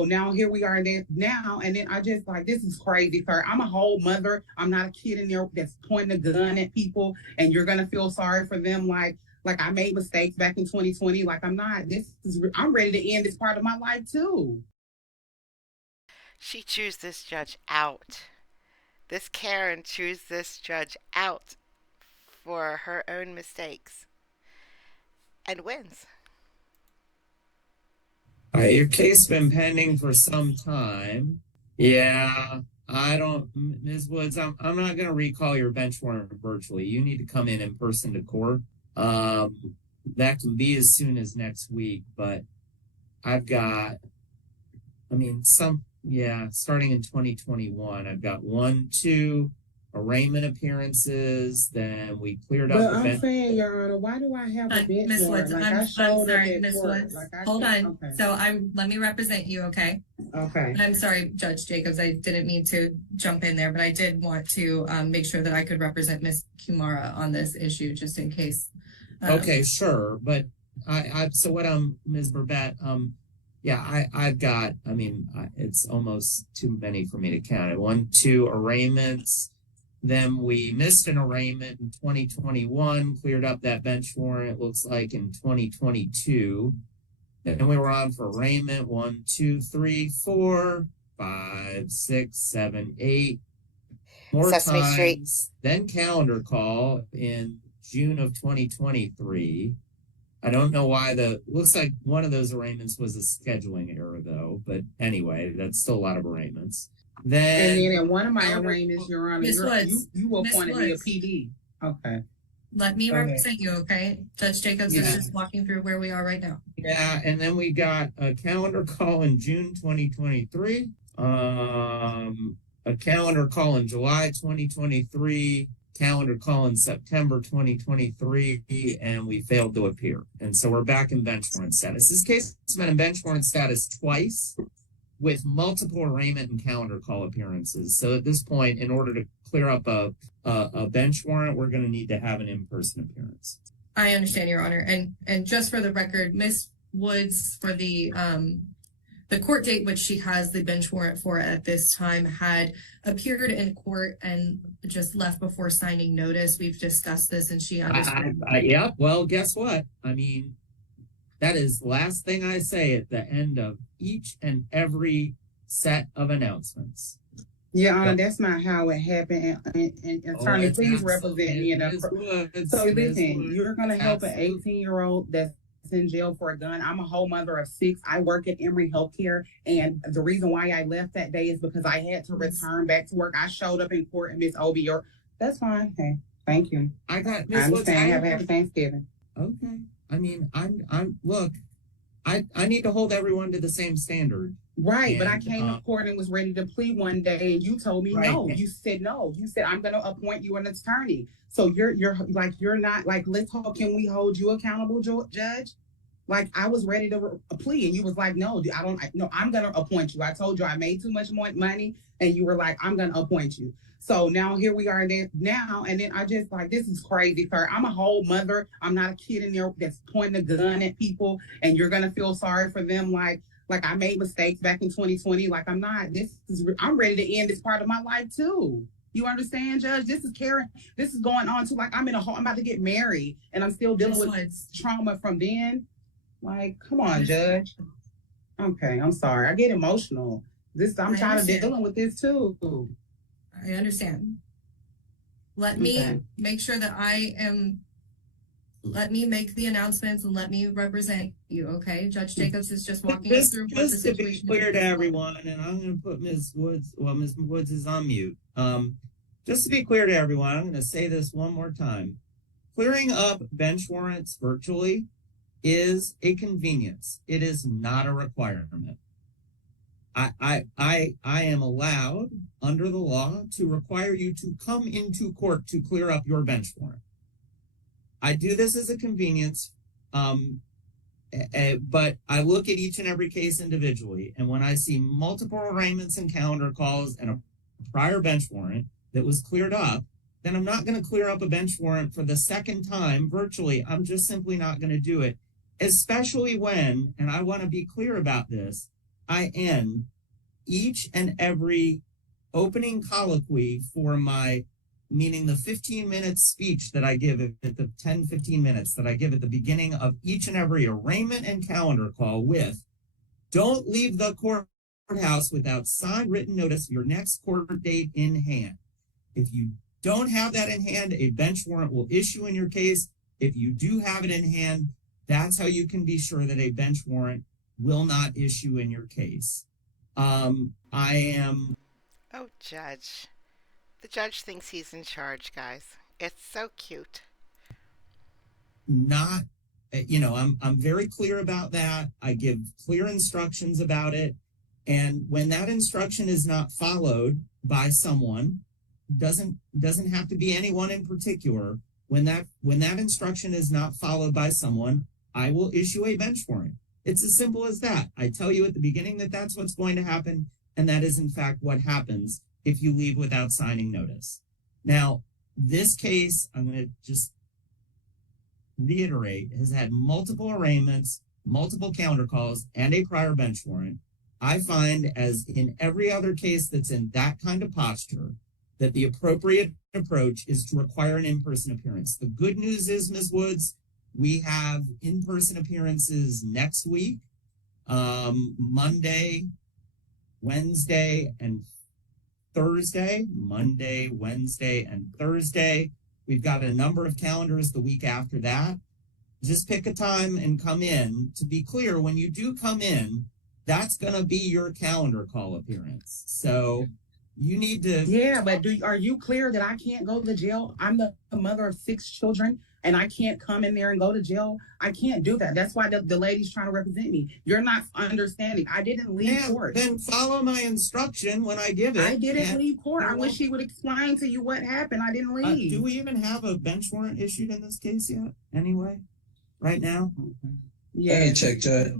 now here we are there now, and then I just like this is crazy, sir. I'm a whole mother. I'm not a kid in there that's pointing a gun at people, and you're gonna feel sorry for them. Like I made mistakes back in 2020. Like I'm not. I'm ready to end this part of my life too. She chews this judge out. This Karen chews this judge out for her own mistakes and wins. Your case been pending for some time. Yeah, I don't, Ms. Woods, I'm not going to recall your bench warrant virtually. You need to come in person to court. That can be as soon as next week, but I've got, starting in 2021, I've got 1, 2 arraignment appearances. Then we cleared up But the I'm bench. saying, Your Honor, why do I have a bench Miss warrant? Woods, Like I'm showed up sorry, at Miss court. Woods. Like Hold on. okay. So let me represent you, okay? Okay. I'm sorry, Judge Jacobs. I didn't mean to jump in there, but I did want to make sure that I could represent Miss Kumara on this issue, just in case. Okay, sure, but so what Ms. Burbett, I've got, it's almost too many for me to count it. 1, 2 arraignments. Then we missed an arraignment in 2021, cleared up that bench warrant, it looks like in 2022. Then we were on for arraignment 1, 2, 3, 4, 5, 6, 7, 8 more Sesame times. Street. Then calendar call in June of 2023. I don't know why looks like one of those arraignments was a scheduling error though, but anyway, that's still a lot of arraignments. And then in one of my arraignments, Your Honor, you appointed me a PD. Okay. Let me represent you, okay? Judge Jacobs is just walking through where we are right now. Yeah, and then we got a calendar call in June 2023, a calendar call in July 2023, calendar call in September 2023, and we failed to appear. And so we're back in bench warrant status. This case has been in bench warrant status twice with multiple arraignment and calendar call appearances. So at this point, in order to clear up a bench warrant, we're going to need to have an in-person appearance. I understand, Your Honor. And just for the record, Miss Woods, for the court date which she has the bench warrant for at this time, had appeared in court and just left before signing notice. We've discussed this, and she understood. Yeah, well, guess what? That is the last thing I say at the end of each and every set of announcements. Yeah, Honor, that's not how it happened. And attorney, please represent me. So listen, you're going to help an 18-year-old that's in jail for a gun. I'm a whole mother of 6. I work at Emory Healthcare, and the reason why I left that day is because I had to return back to work. I showed up in court and Miss Obi, that's fine. Okay, thank you. I understand. Have a happy Thanksgiving. Okay. Look, I need to hold everyone to the same standard. Right, but I came to court and was ready to plead one day, and you told me no. You said no. You said I'm going to appoint you an attorney. So you're not like, can we hold you accountable, Judge? Like I was ready to plea, and you was like, no, I'm going to appoint you. I told you I made too much money, and you were like, I'm going to appoint you. So now here we are there now, and then I just like, this is crazy, sir. I'm a whole mother. I'm not a kid in there that's pointing a gun at people, and you're gonna feel sorry for them. Like I made mistakes back in 2020. Like I'm not. I'm ready to end this part of my life too. You understand, Judge? This is Karen. This is going on too. Like I'm about to get married, and I'm still dealing with trauma from then. Like, come on, Judge. Okay, I'm sorry. I get emotional. I'm tired of dealing with this too. I understand. Let me make sure that let me make the announcements and let me represent you, okay? Judge Jacobs is just walking us through what the situation is. Just to be clear to everyone, and I'm going to put Ms. Woods is on mute. Just to be clear to everyone, I'm going to say this one more time. Clearing up bench warrants virtually is a convenience. It is not a requirement. I am allowed under the law to require you to come into court to clear up your bench warrant. I do this as a convenience, but I look at each and every case individually. And when I see multiple arraignments and calendar calls and a prior bench warrant that was cleared up, then I'm not going to clear up a bench warrant for the second time virtually. I'm just simply not going to do it, especially when, and I want to be clear about this, I end each and every opening colloquy for my, meaning the 15-minute speech that I give at the 15 minutes that I give at the beginning of each and every arraignment and calendar call with, don't leave the courthouse without signed written notice of your next court date in hand. If you don't have that in hand, a bench warrant will issue in your case. If you do have it in hand, that's how you can be sure that a bench warrant will not issue in your case. I am... Oh, Judge. The judge thinks he's in charge, guys. It's so cute. Not, I'm very clear about that. I give clear instructions about it. And when that instruction is not followed by someone, doesn't have to be anyone in particular. When that instruction is not followed by someone, I will issue a bench warrant. It's as simple as that. I tell you at the beginning that that's what's going to happen, and that is in fact what happens if you leave without signing notice. Now, this case, I'm going to just reiterate, has had multiple arraignments, multiple counter calls, and a prior bench warrant. I find, as in every other case that's in that kind of posture, that the appropriate approach is to require an in-person appearance. The good news is, Ms. Woods, we have in-person appearances next week, Monday, Wednesday, and Thursday. Monday, Wednesday, and Thursday. We've got a number of calendars the week after that. Just pick a time and come in. To be clear, when you do come in, that's going to be your calendar call appearance. So you need to... Yeah, but are you clear that I can't go to jail? I'm the mother of 6 children, and I can't come in there and go to jail. I can't do that. That's why the lady's trying to represent me. You're not understanding. I didn't leave court. Then follow my instruction when I give it. I didn't leave court. I wish she would explain to you what happened. I didn't leave. Do we even have a bench warrant issued in this case yet? Anyway, right now? Yeah. Let me check, Judge.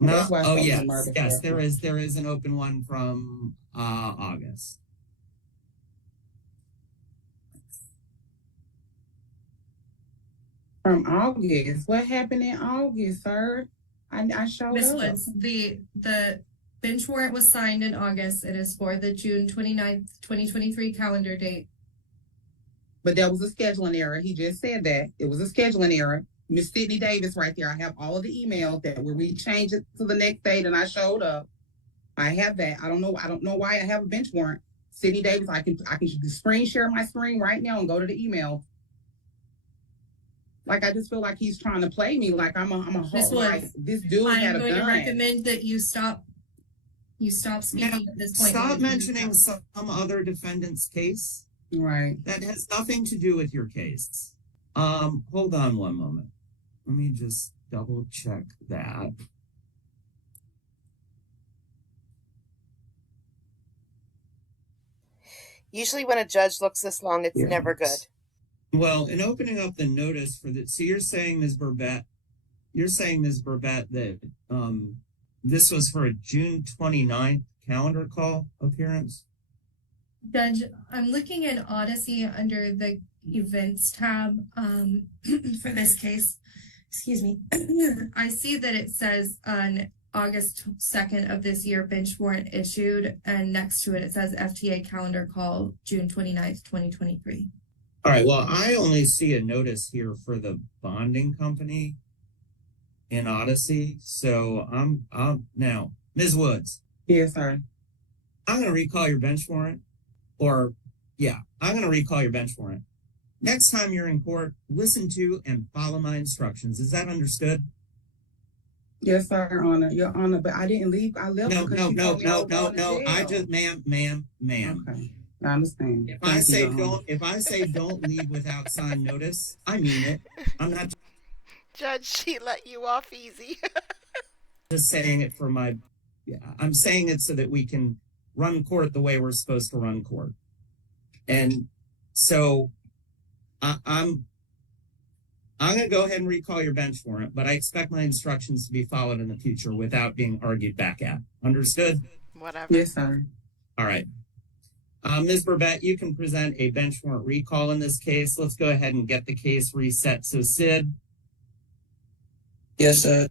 No. Oh yes, yes. There is an open one from August. From August. What happened in August, sir? I showed Ms. up. Woods, the bench warrant was signed in August. It is for the June 29th, 2023 calendar date. But that was a scheduling error. He just said that. It was a scheduling error. Miss Sydney Davis right there. I have all of the emails that where we changed it to the next date and I showed up. I have that. I don't know why I have a bench warrant. Sydney Davis, I can screen share my screen right now and go to the email. Like I just feel like he's trying to play me like I'm a whole like this dude had a gun. I'm going to recommend that you stop speaking at this point. Stop mentioning some other defendant's case. Right. That has nothing to do with your case. Hold on one moment. Let me just double check that. Usually when a judge looks this long, it's never good. Well, in opening up the notice for the, so you're saying, Ms. Burbette, that this was for a June 29th calendar call appearance? Judge, I'm looking in Odyssey under the events tab for this case. Excuse me. I see that it says on August 2nd of this year, bench warrant issued, and next to it, it says FTA calendar call June 29th, 2023. All right, well, I only see a notice here for the bonding company in Odyssey. So I'm now, Ms. Woods. Yes, sir. I'm going to recall your bench warrant. I'm going to recall your bench warrant. Next time you're in court, listen to and follow my instructions. Is that understood? Yes, sir, Your Honor. Your Honor, but I didn't leave. I left. No. I just, ma'am. Okay, I understand. If I say don't leave without signed notice, I mean it. I'm not Judge, she let you off easy. just saying it for my. I'm saying it so that we can run court the way we're supposed to run court, and so I'm going to go ahead and recall your bench warrant, but I expect my instructions to be followed in the future without being argued back at. Understood? Whatever. Yes, sir. All right. Ms. Burbett, you can present a bench warrant recall in this case. Let's go ahead and get the case reset. So, Sid. Yes, sir.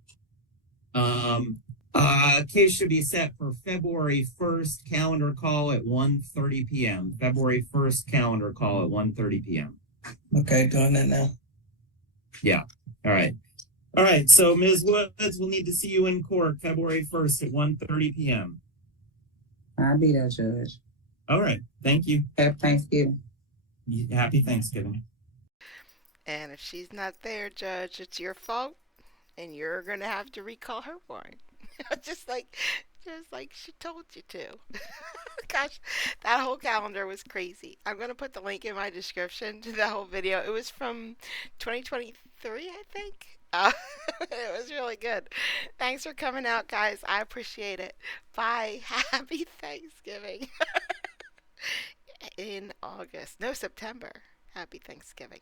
Case should be set for February 1st, calendar call at 1:30 p.m. February 1st, calendar call at 1:30 p.m. Okay, doing that now. Yeah. All right. All right. So, Ms. Woods, we'll need to see you in court February 1st at 1:30 p.m. I'll be there, Judge. All right. Thank you. Happy Thanksgiving. Happy Thanksgiving. And if she's not there, Judge, it's your fault, and you're gonna have to recall her warrant. just like she told you to. Gosh, that whole calendar was crazy. I'm gonna put the link in my description to the whole video. It was from 2023, I think. It was really good. Thanks for coming out, guys. I appreciate it. Bye. Happy Thanksgiving. In August. No, September. Happy Thanksgiving.